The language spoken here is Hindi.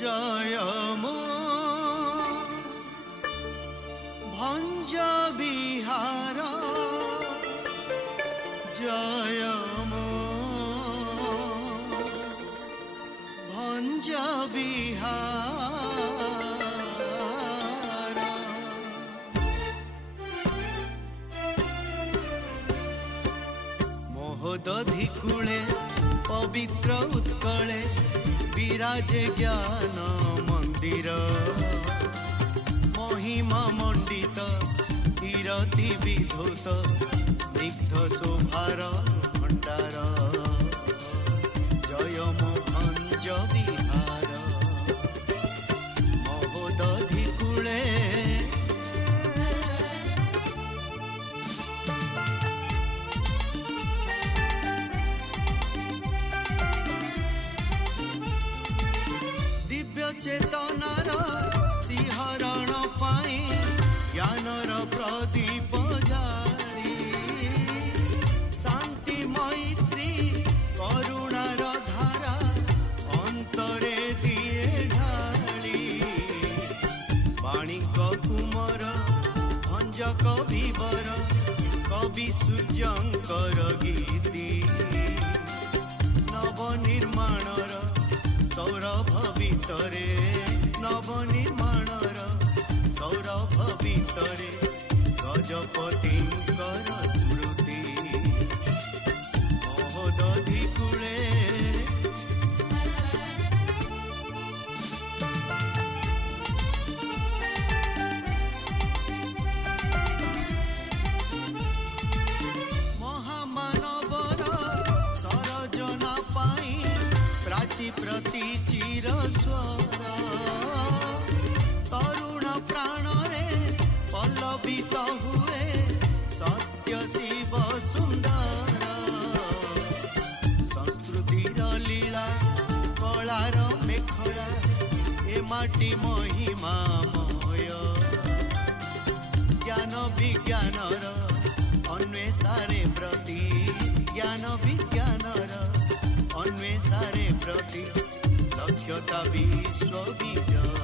জয় মো ভঞ্জ বিহার জয় মো ভঞ্জ বিহার মোহদধি কূলে পবিত্র উৎকলে বিরাজে জ্ঞান মন্দির মহিমা মণ্ডিত কীরতি বিধূত স্নিগ্ধ শোভার ভণ্ডার জয় মো ভঞ্জ বিহার মহোদধি কূলে चेतनार सिंहरण पाई ज्ञानर प्रदीप जारी शांति मैत्री करुणार धारा अंतरे दिए ढाली बाणिक कुमर भंजक विवर कवि सूर्यंकर गीति नवनिर्माणर सौरभ भितरे नवनिर्माणर सौरभ भितरे गजपतिंकर स्मृति महोदधि कूले महामानवर सरजना पाई प्राची प्रति चिर स्वर तरुण प्राण रे पल्लवित हुए सत्य शिव सुंदर संस्कृतिर लीला कलार मेखला ए माटी महिमामय ज्ञान विज्ञानर अन्वेषारे प्रति ज्ञान विज्ञानर अन्वेषारे प्रति लक्ष्यता विश्व विजय।